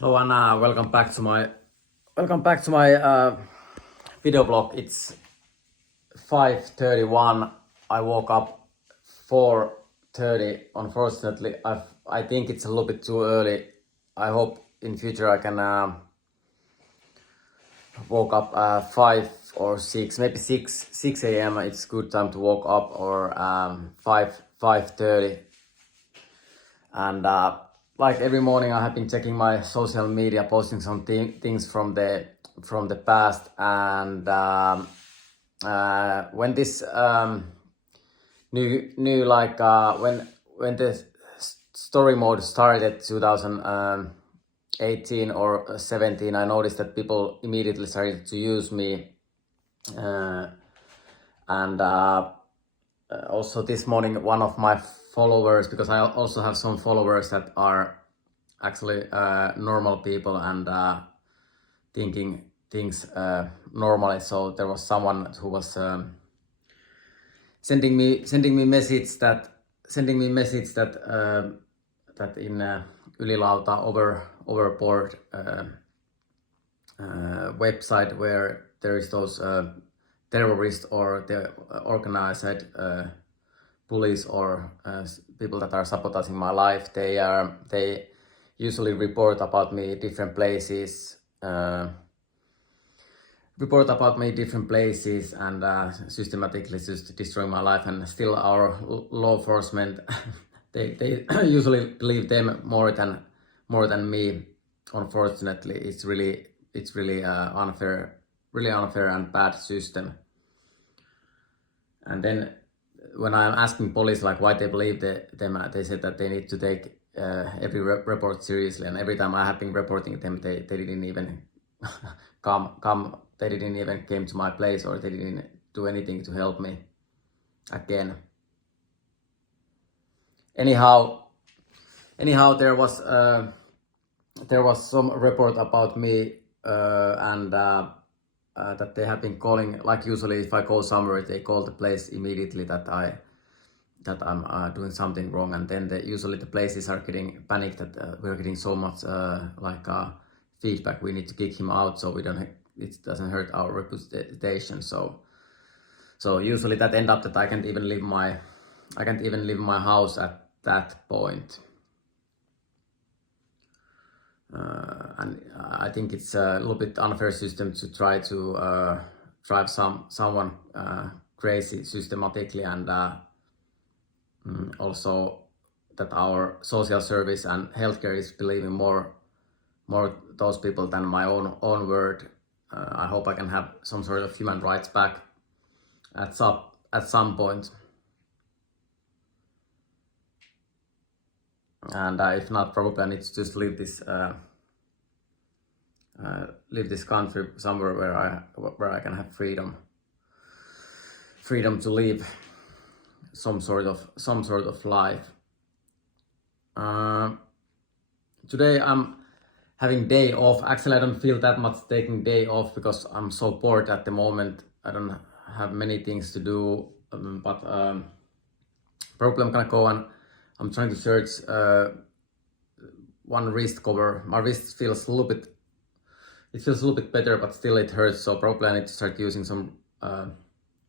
Hello and welcome back to my video blog. It's 5:31. I woke up 4:30. Unfortunately, I think it's a little bit too early. I hope in future I can woke up 5 or 6, maybe 6 a.m. It's good time to woke up, or 5:30. And like every morning, I have been checking my social media, posting some things from the past. And when this new like when the story mode started 2018 or 17, I noticed that people immediately started to use me. And Also this morning, one of my followers, because I also have some followers that are actually normal people and thinking things normally. So there was someone who was sending me message that that in Ylilauta overboard website where there is those terrorists or the organized police or people that are sabotaging my life. They usually report about me different places. And systematically just destroying my life. And still our law enforcement they usually believe them more than me. Unfortunately, it's really unfair, and bad system. And then when I'm asking police like why they believe them, they said that they need to take every report seriously. And every time I have been reporting them, they didn't even come. They didn't even came to my place, or they didn't do anything to help me again. Anyhow, there was some report about me, and that they have been calling, like usually if I go somewhere, they call the place immediately that I'm doing something wrong. And then usually the places are getting panicked that we're getting so much feedback, we need to kick him out so it doesn't hurt our reputation. So usually that end up that I can't even leave my house at that point. And I think it's a little bit unfair system to try to drive someone crazy systematically. And also that our social service and healthcare is believing more those people than my own word. I hope I can have some sort of human rights back at some point. And if not, probably I need to just leave this country somewhere where I can have freedom to live some sort of life. Today I'm having day off. Actually, I don't feel that much taking day off because I'm so bored at the moment. I don't have many things to do, but probably I'm gonna go and I'm trying to search one wrist cover. My wrist feels a little bit better, but still it hurts. So probably I need to start using some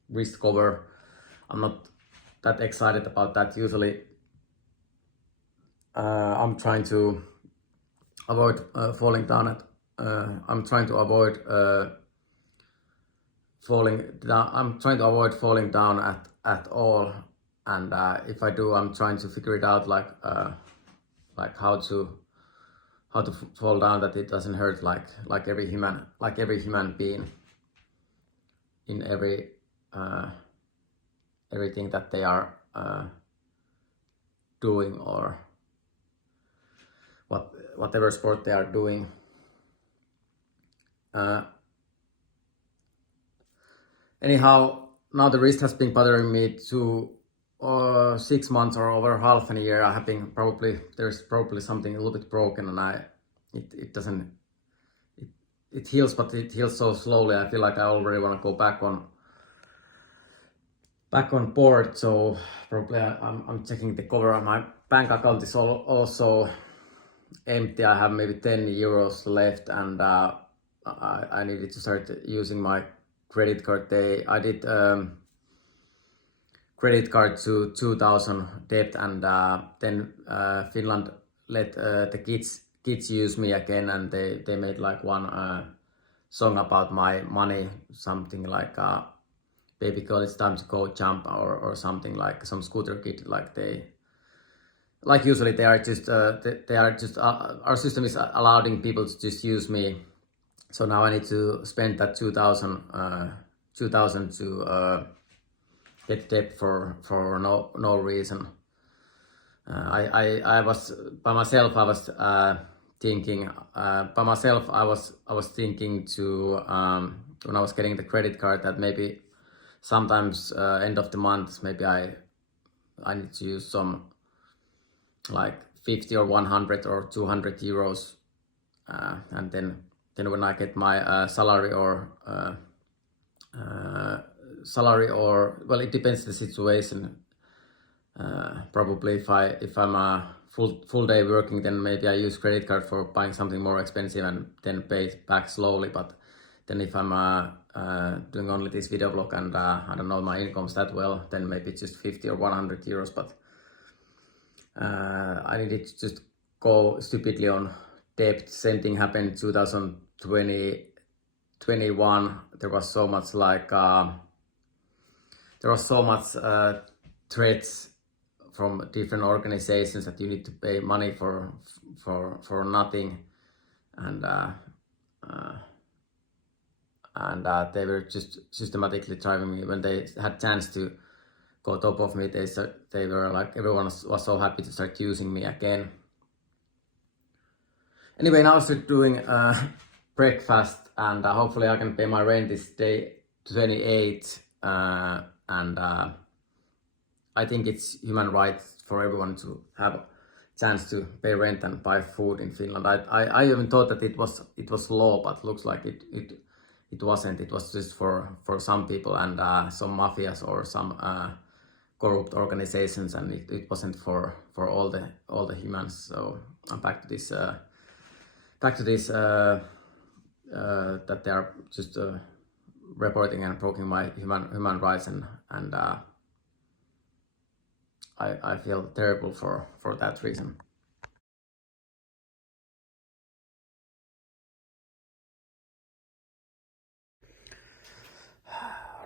wrist cover. I'm not that excited about that. Usually I'm trying to avoid falling down I'm trying to avoid falling down at all. And if I do, I'm trying to figure it out, like how to fall down that it doesn't hurt, like every human being in everything that they are doing, or whatever sport they are doing. Anyhow, now the wrist has been bothering me 6 months or over half a year. There's probably something a little bit broken, and it heals, but it heals so slowly. I feel like I already want to go back on board. So probably I'm checking the cover on my bank account is also empty. I have maybe 10 euros left, and I needed to start using my credit card. I did credit card to 2000 debt, and then Finland let the kids use me again, and they made like one song about my money, something like baby girl, it's time to go jump, or something, like some scooter kid, like usually they are just our system is allowing people to just use me. So now I need to spend that 2000 to get debt for no reason. I was by myself. I was thinking by myself. I was thinking to when I was getting the credit card, that maybe sometimes end of the month, maybe I need to use some like 50 or 100 or 200 euros, and then when I get my salary or well, it depends the situation. Probably if I'm a full day working, then maybe I use credit card for buying something more expensive and then pay it back slowly. But then if I'm doing only this video blog and I don't know my incomes that well, then maybe it's just 50 or 100 euros. But I needed to just go stupidly on debt. Same thing happened 2020, 21. There was so much threats from different organizations that you need to pay money for nothing, and they were just systematically driving me. When they had chance to go top of me, they were like, everyone was so happy to start using me again. Anyway, now I started doing breakfast, and hopefully I can pay my rent this day 28, and I think it's human right for everyone to have a chance to pay rent and buy food in Finland. I even thought that it was law, but looks like it wasn't. It was just for some people and some mafias or some corrupt organizations, and it wasn't for all the humans. So I'm back to this that they are just reporting and breaking my human rights, and I feel terrible for that reason.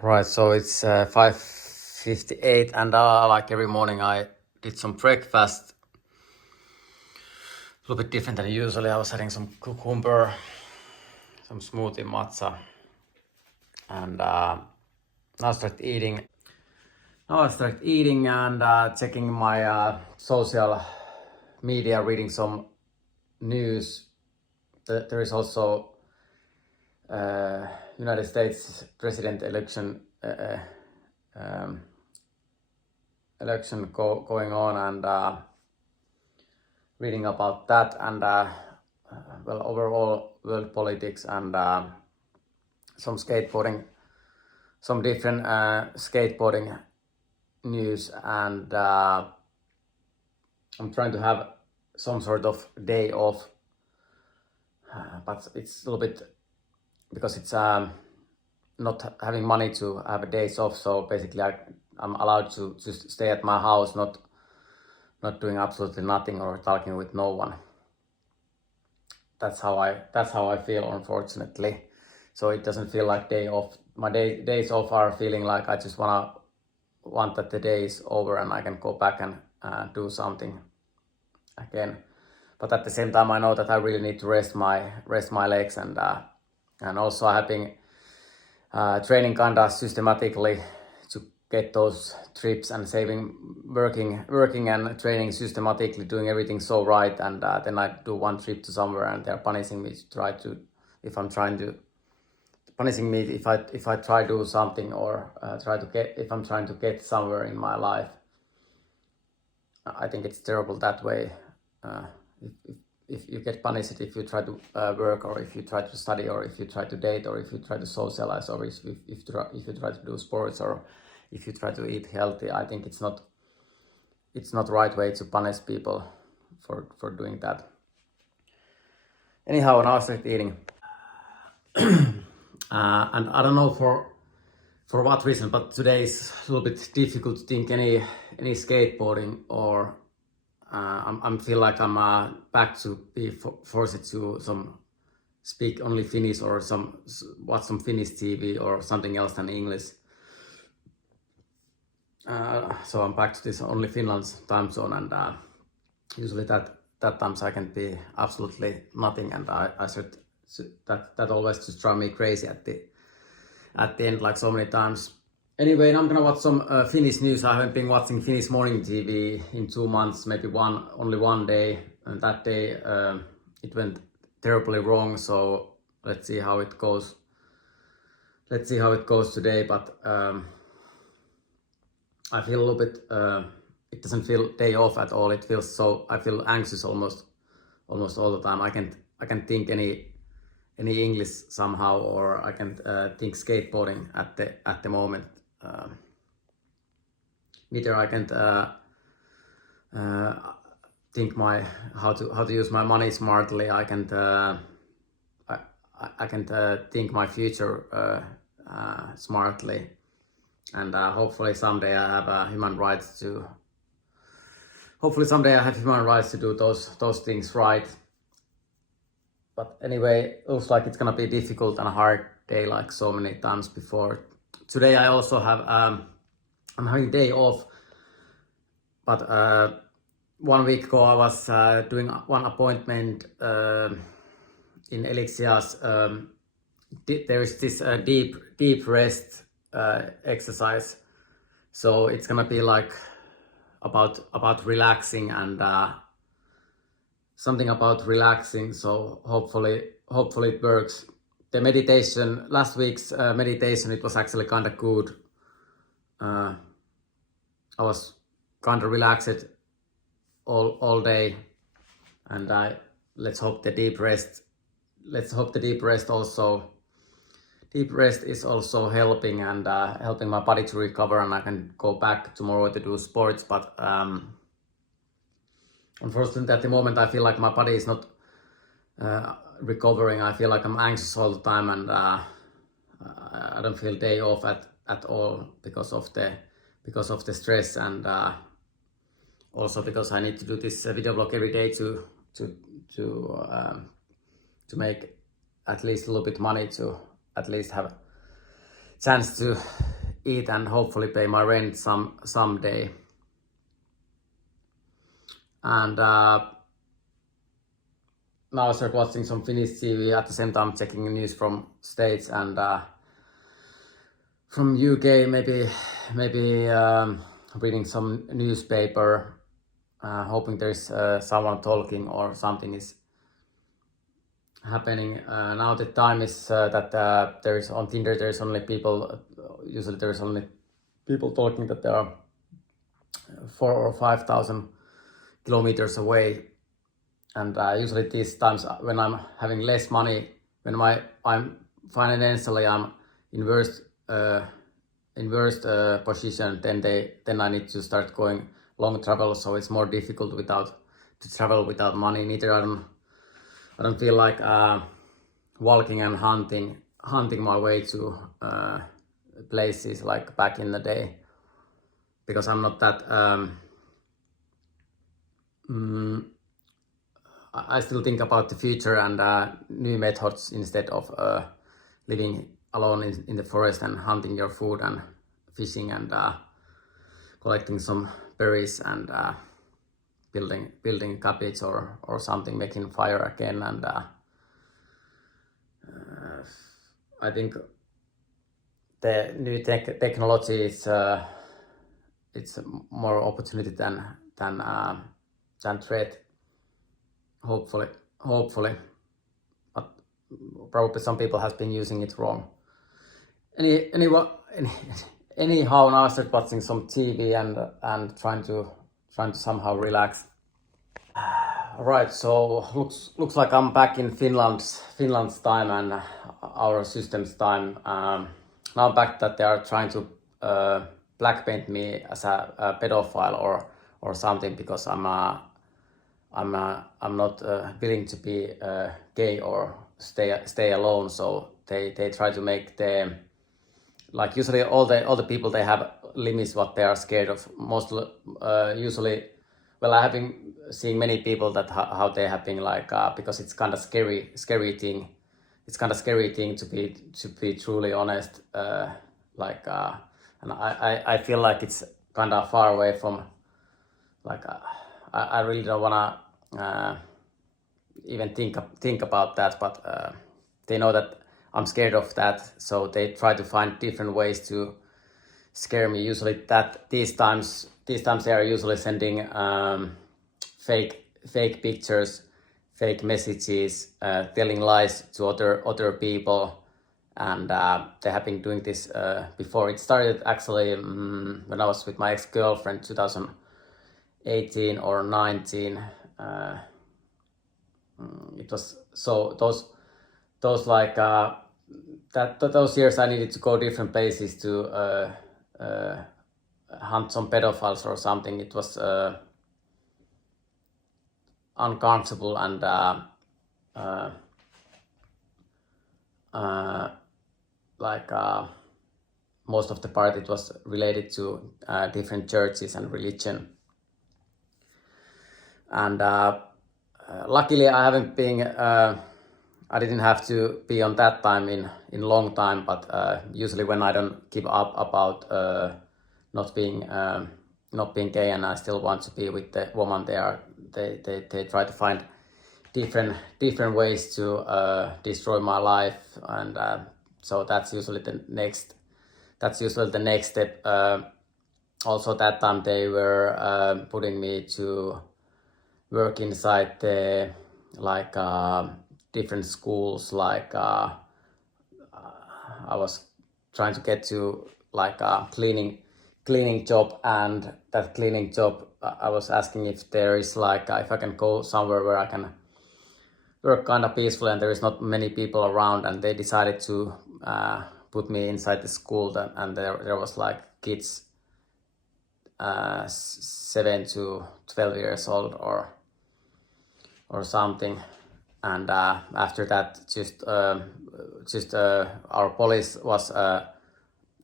Right, so it's 5:58, and like every morning I did some breakfast. A little bit different than usually. I was having some cucumber, some smoothie, matcha, and now I start eating. Now I start eating and checking my social media, reading some news. There is also United States president election going on, and reading about that, and well, overall world politics, and some skateboarding, some different skateboarding news, and I'm trying to have some sort of day off, but it's a little bit, because it's not having money to have days off. So basically I'm allowed to just stay at my house, not doing absolutely nothing or talking with no one. That's how I feel, unfortunately. So it doesn't feel like day off. My days off are feeling like I just want that the day is over and I can go back and do something again. But at the same time, I know that I really need to rest my legs, and also I have been training kinda systematically to get those trips, and working and training systematically, doing everything so right, and then I do one trip to somewhere and they're punishing me if I try to do something, or if I'm trying to get somewhere in my life. I think it's terrible that way. If you get punished if you try to work, or if you try to study, or if you try to date, or if you try to socialize, or if you try to do sports, or if you try to eat healthy. I think it's not right way to punish people for doing that. Anyhow, now I started eating. And I don't know for what reason, but today is a little bit difficult to think any skateboarding, or I feel like I'm back to be forced to speak only Finnish, or watch some Finnish TV or something else than English. So I'm back to this only Finland's time zone, and usually that times I can be absolutely nothing, and I should that always just drive me crazy at the end, like so many times. Anyway, now I'm gonna watch some Finnish news. I haven't been watching Finnish morning TV in 2 months, maybe only one day, and that day it went terribly wrong. So let's see how it goes. Let's see how it goes today. But I feel a little bit. It doesn't feel day off at all. It feels so. I feel anxious almost all the time. I can think any English somehow, or I can think skateboarding at the moment. Neither I can think how to use my money smartly. I can think my future smartly, and hopefully someday I have human rights to. Hopefully someday I have human rights to do those things right. But anyway, looks like it's gonna be difficult and a hard day, like so many times before. Today I also have I'm having day off, but 1 week ago I was doing one appointment in Elixia's. There is this deep rest exercise, so it's gonna be like about relaxing, and something about relaxing. So hopefully it works. The meditation, last week's meditation, it was actually kind of good. I was kind of relaxed all day, and let's hope the deep rest is also helping, and helping my body to recover, and I can go back tomorrow to do sports. But unfortunately, at the moment, I feel like my body is not recovering. I feel like I'm anxious all the time, and I don't feel day off at all because of the stress, and also because I need to do this video blog every day to make at least a little bit money, to at least have a chance to eat and hopefully pay my rent someday. And now I start watching some Finnish TV at the same time, checking news from States and from UK, maybe reading some newspaper, hoping there's someone talking or something is happening. Now the time is that there's on Tinder, there's only people, usually there's only people talking that there are 4,000 or 5,000 kilometers away. And usually these times when I'm having less money, when I'm financially in worst position, then I need to start going long travel. So it's more difficult to travel without money. Neither I don't feel like walking and hunting my way to places like back in the day, because I'm not that. I still think about the future and new methods instead of living alone in the forest and hunting your food and fishing and collecting some berries and building cabbage or something, making fire again. And I think the new technology is it's more opportunity than threat. Hopefully, but probably some people have been using it wrong. Anyhow, now I started watching some TV and trying to somehow relax. Right, so looks like I'm back in Finland's time and our system's time. Now I'm back that they are trying to blackmail me as a pedophile or something, because I'm I'm not willing to be gay or stay alone. So they try to make the, like, usually all the people, they have limits what they are scared of. Most usually, well, I have been seeing many people that how they have been like, because it's kind of scary thing. It's kind of scary thing to be truly honest. Like, and I feel like it's kind of far away from, like, I really don't wanna even think about that. But they know that I'm scared of that, so they try to find different ways to scare me. Usually that these times they are usually sending fake pictures, fake messages, telling lies to other people, and they have been doing this before. It started actually when I was with my ex-girlfriend, 2018 or 19. It was so those like those years I needed to go different places to hunt some pedophiles or something. It was uncomfortable, and like most of the part it was related to different churches and religion. And luckily I haven't been I didn't have to be on that time in long time, but usually when I don't give up about not being gay, and I still want to be with the woman, they try to find different ways to destroy my life. And so that's usually the next step. Also that time they were putting me to work inside the, like, different schools. Like I was trying to get to, like, a cleaning job, and that cleaning job I was asking if there is, like, if I can go somewhere where I can work kind of peaceful and there is not many people around. And they decided to put me inside the school, and there was like kids 7 to 12 years old or something. And after that, just our police was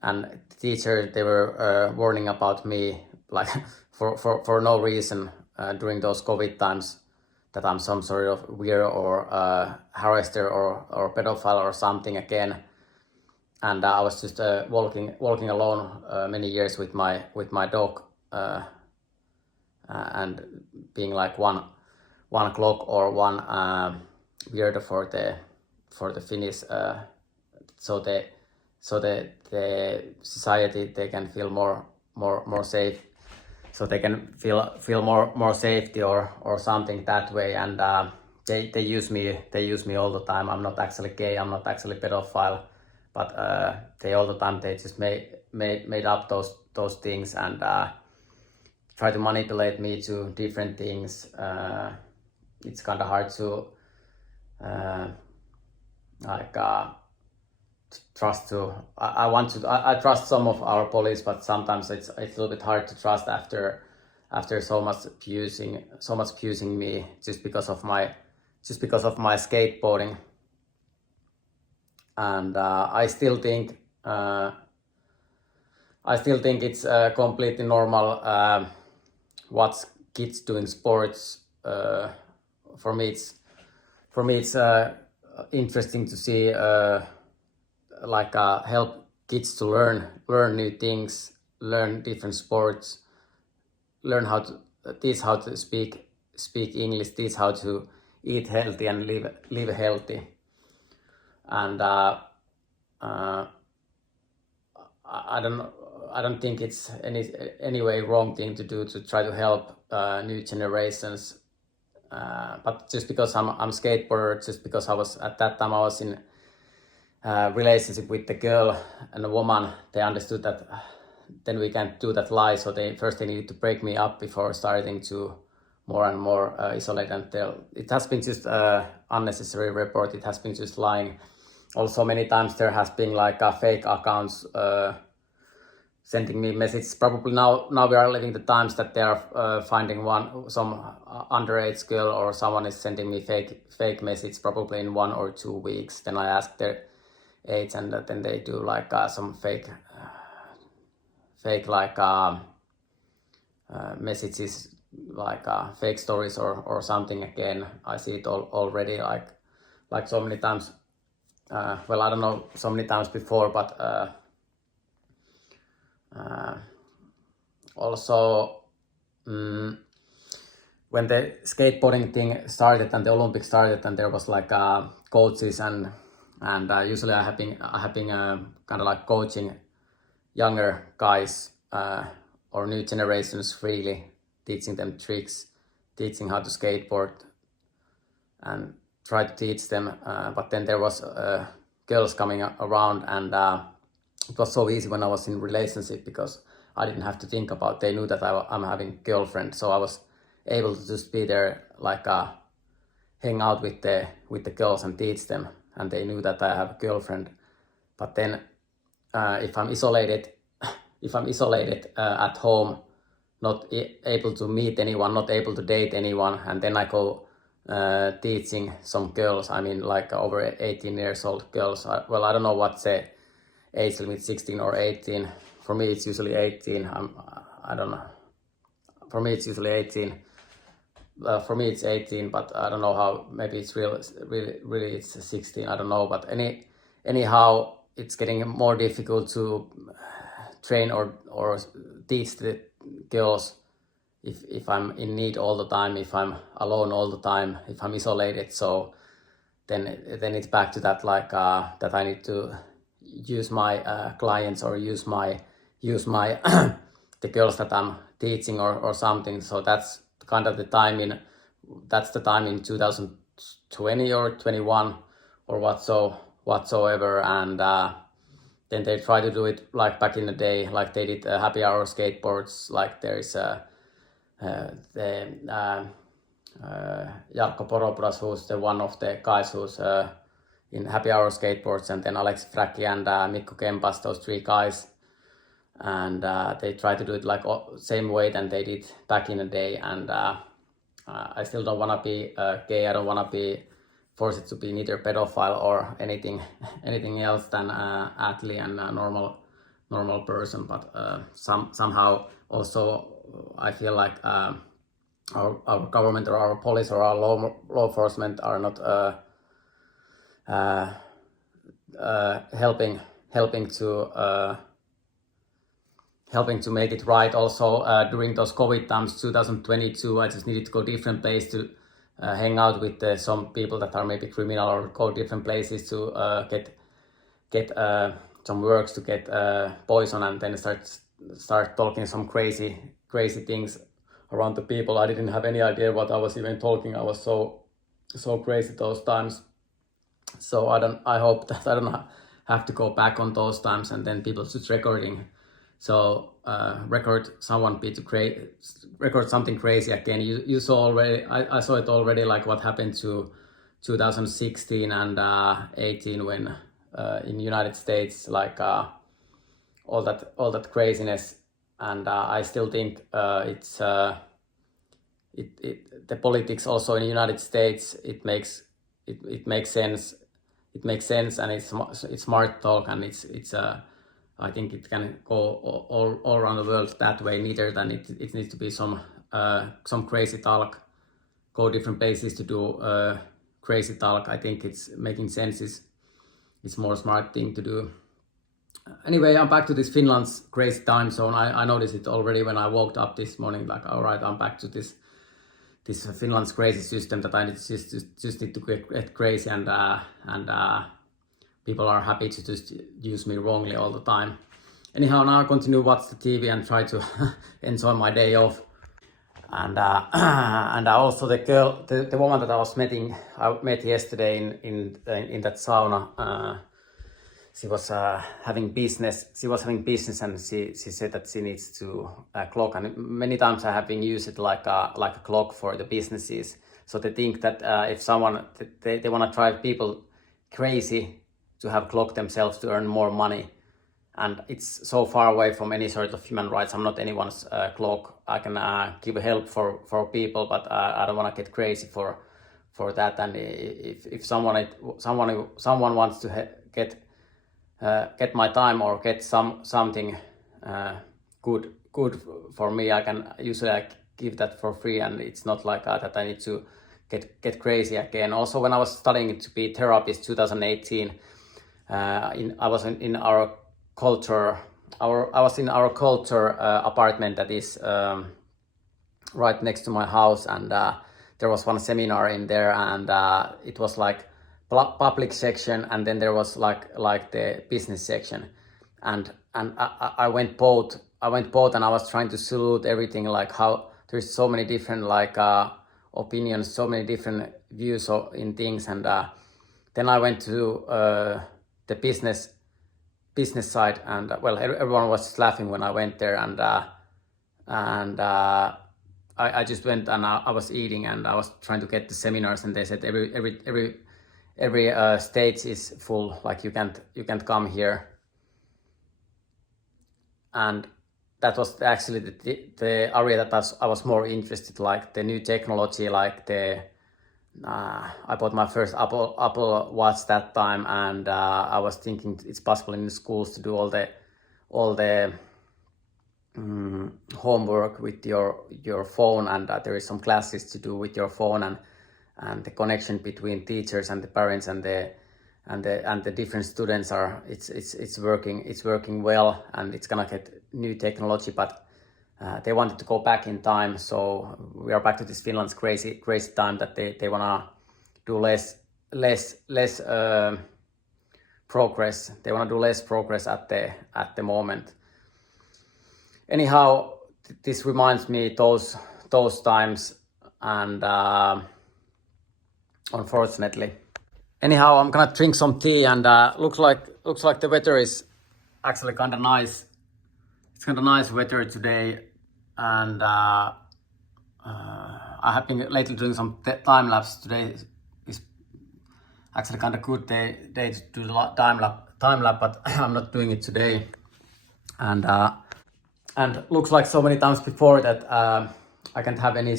and teacher, they were warning about me, like, for no reason during those COVID times, that I'm some sort of weird or harasser or pedophile or something again. And I was just walking alone many years with my dog, and being like one clock or one weirdo for the Finnish, so the society, they can feel more safe, so they can feel more safety or something that way. And they use me all the time. I'm not actually gay, I'm not actually pedophile, but they all the time, they just made up those things, and try to manipulate me to different things. It's kind of hard to trust to. I trust some of our police, but sometimes it's a little bit hard to trust after so much abusing me just because of my skateboarding. And I still think it's completely normal watch kids doing sports. For me it's interesting to see help kids to learn new things, learn different sports, learn how to teach how to speak English, teach how to eat healthy and live healthy. And I don't think it's any way wrong thing to do, to try to help new generations. But just because I'm skateboarder, just because I was at that time I was in relationship with the girl and a woman, they understood that then we can't do that lie. So they needed to break me up before starting to more and more isolate and tell. It has been just unnecessary report. It has been just lying. Also many times there has been like fake accounts sending me messages. Probably now we are living the times that they are finding some underage girl or someone is sending me fake message probably in 1 or 2 weeks. Then I ask their age, and then they do like some fake like messages, like fake stories or something. Again, I see it already like so many times. Well, I don't know so many times before, but also when the skateboarding thing started and the Olympics started, and there was like coaches and usually I have been kind of like coaching younger guys or new generations freely, teaching them tricks, teaching how to skateboard and try to teach them. But then there was girls coming around, and it was so easy when I was in relationship because I didn't have to think about. They knew that I'm having girlfriend, so I was able to just be there, like hang out with the girls and teach them, and they knew that I have a girlfriend. But then if I'm isolated at home, not able to meet anyone, not able to date anyone, and then I go teaching some girls, I mean like over 18 years old girls. Well, I don't know what's the age limit, 16 or 18. For me it's usually 18. I don't know. For me it's usually 18. For me it's 18, but I don't know how, maybe it's really it's 16, I don't know. But anyhow, it's getting more difficult to train or teach the girls if I'm in need all the time, if I'm alone all the time, if I'm isolated. So then it's back to that, like that I need to use my clients or use my the girls that I'm teaching or something. So that's kind of the time in 2020 or 21 or whatsoever. And then they try to do it like back in the day, like they did happy hour skateboards. Like there is Jarkko Poropudas, who's the one of the guys who's in happy hour skateboards, and then Alex Fracki and Mikko Kempas, those 3 guys. And they try to do it like same way than they did back in the day. And I still don't want to be gay. I don't want to be forced to be neither pedophile or anything else than athlete and a normal person. But somehow also I feel like our government or our police or our law enforcement are not helping to make it right. Also during those COVID times, 2022, I just needed to go different place to hang out with some people that are maybe criminal, or go different places to get some works, to get poison, and then start talking some crazy things around the people. I didn't have any idea what I was even talking. I was so crazy those times. So I hope that I don't have to go back on those times, and then people just recording. So record something crazy again. You saw already, I saw it already, like what happened to 2016 and 18 when in United States, like all that craziness. And I still think it's the politics also in the United States. It makes sense. It makes sense, and it's smart talk, and it's I think it can go all around the world that way. Neither than it needs to be some crazy talk, go different places to do crazy talk. I think it's making sense. It's more smart thing to do. Anyway, I'm back to this Finland's crazy time zone. I noticed it already when I woke up this morning. Like, all right, I'm back to this Finland's crazy system that I just need to get crazy, and people are happy to just use me wrongly all the time. Anyhow, now I continue watch the TV and try to enjoy my day off. And also the girl, the woman that I met yesterday in that sauna. She was having business. She was having business, and she said that she needs to clock. And many times I have been used it like a clock for the businesses. So they think that if someone they want to drive people crazy to have clock themselves to earn more money. and it's so far away from any sort of human rights. I'm not anyone's cloak. I can give help for people, but I don't want to get crazy for that. And if someone wants to get my time or get something good for me, I can usually give that for free, and it's not like that I need to get crazy again. Also, when I was studying to be therapist 2018, I was in our culture. I was in our culture apartment that is right next to my house, and there was one seminar in there, and it was like public section, and then there was like the business section, and I went both. And I was trying to salute everything, like how there's so many different opinions, so many different views in things, and then I went to the business side, and well, everyone was laughing when I went there, and I just went, and I was eating, and I was trying to get the seminars, and they said every stage is full, like you can't come here. And that was actually the area that I was more interested, like the new technology, like I bought my first Apple Watch that time, and I was thinking it's possible in the schools to do all the homework with your phone, and there is some classes to do with your phone, and the connection between teachers and the parents and the different students it's working well, and it's gonna get new technology, but they wanted to go back in time, so we are back to this Finland's crazy time that they wanna do less progress. They wanna do less progress at the moment. Anyhow, this reminds me those times, and unfortunately. Anyhow, I'm gonna drink some tea, and looks like the weather is actually kind of nice. It's kind of nice weather today, and I have been lately doing some time lapse. Today is actually kind of good day to do the time lapse, but I'm not doing it today. And looks like so many times before that I can't have any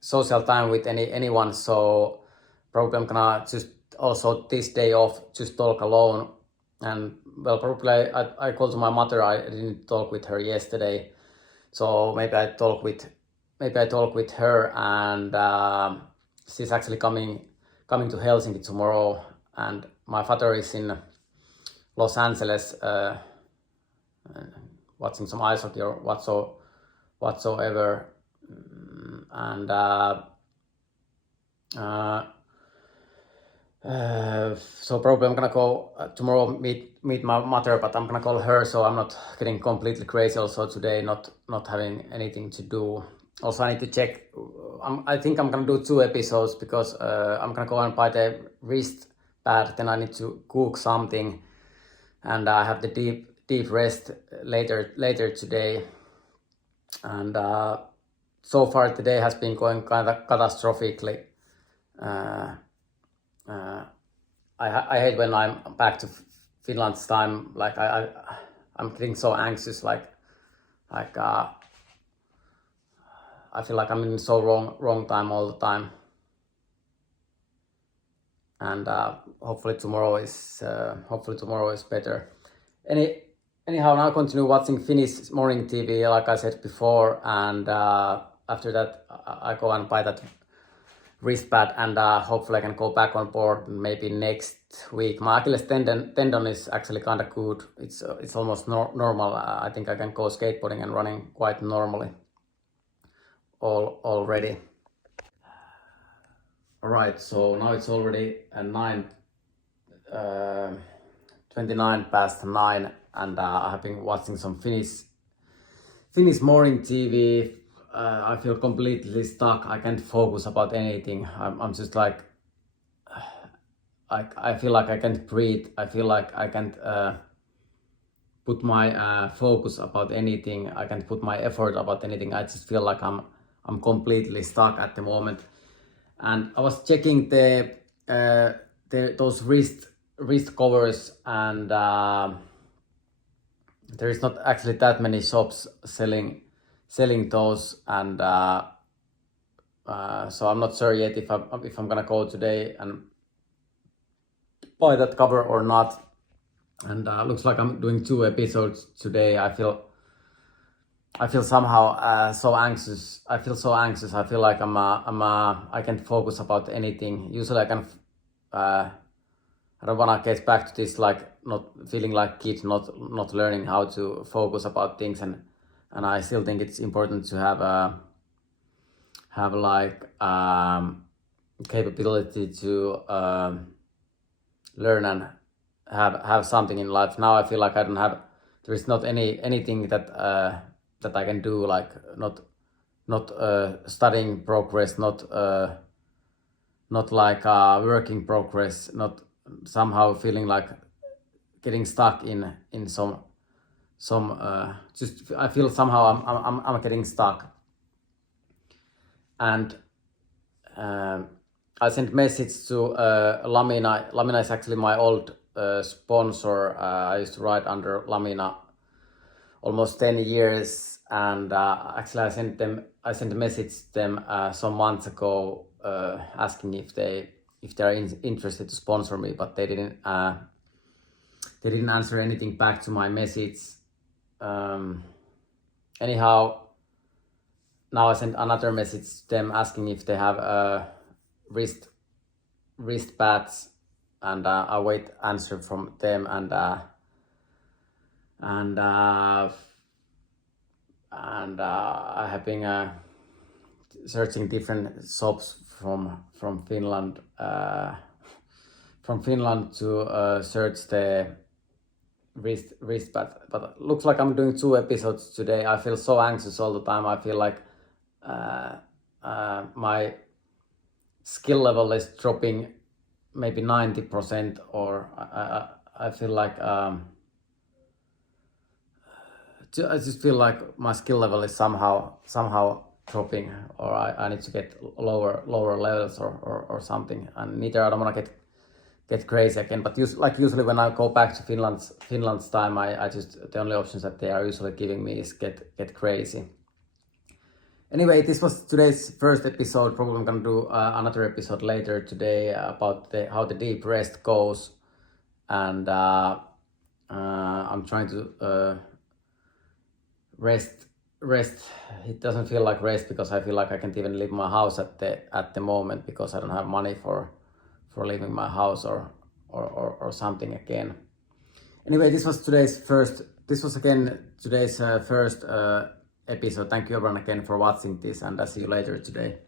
social time with anyone, so probably I'm gonna just also this day off just talk alone. And well, probably I called to my mother. I didn't talk with her yesterday, so maybe I talk with her, and she's actually coming to Helsinki tomorrow, and my father is in Los Angeles watching some ice hockey or whatsoever. And so probably I'm gonna go tomorrow meet my mother, but I'm gonna call her, so I'm not getting completely crazy also today, not having anything to do. Also, I need to check. I think I'm gonna do 2 episodes because I'm gonna go and buy the wrist pad, then I need to cook something, and I have the deep rest later today. And so far the day has been going kind of catastrophically. I hate when I'm back to Finland's time. Like I'm getting so anxious. Like I feel like I'm in so wrong time all the time. And hopefully tomorrow is better. Anyhow, now continue watching Finnish morning TV, like I said before, and after that I go and buy that wristpad, and hopefully I can go back on board maybe next week. My Achilles tendon is actually kind of good. It's almost normal. I think I can go skateboarding and running quite normally already. Alright, so now it's already 29 past 9, and I have been watching some Finnish morning TV. I feel completely stuck. I can't focus about anything. I'm just like, I feel like I can't breathe. I feel like I can't put my focus about anything. I can't put my effort about anything. I just feel like I'm completely stuck at the moment. And I was checking those wrist wrist covers, and there is not actually that many shops selling those, and so I'm not sure yet if I'm gonna go today and buy that cover or not. And looks like I'm doing 2 episodes today. I feel somehow so anxious. I feel so anxious. I feel like I can't focus about anything. Usually I can. I don't wanna get back to this, like not feeling like kid, not learning how to focus about things, and I still think it's important to have like capability to learn and have something in life. Now I feel like I don't have. There is not anything that that I can do, like not studying progress, not like working progress, not somehow feeling like getting stuck in some just I feel somehow I'm getting stuck. And I sent message to Lamina. Lamina is actually my old sponsor. I used to write under Lamina almost 10 years, and actually I sent a message to them some months ago asking if they are interested to sponsor me, but they didn't answer anything back to my message. Anyhow, now I sent another message to them asking if they have wrist pads, and I wait answer from them, and I have been searching different shops from Finland to search the wrist pad. But looks like I'm doing 2 episodes today. I feel so anxious all the time. I feel like my skill level is dropping maybe 90%, or I feel like I just feel like my skill level is somehow dropping, or I need to get lower levels or something. And neither I don't want to get crazy again. But usually when I go back to Finland's time, I just, the only options that they are usually giving me is get crazy. Anyway, this was today's first episode. Probably I'm gonna do another episode later today about how the deep rest goes, and I'm trying to rest. It doesn't feel like rest because I feel like I can't even leave my house at the moment because I don't have money for leaving my house or something again. Anyway, this was today's first episode. Thank you everyone again for watching this, and I'll see you later today.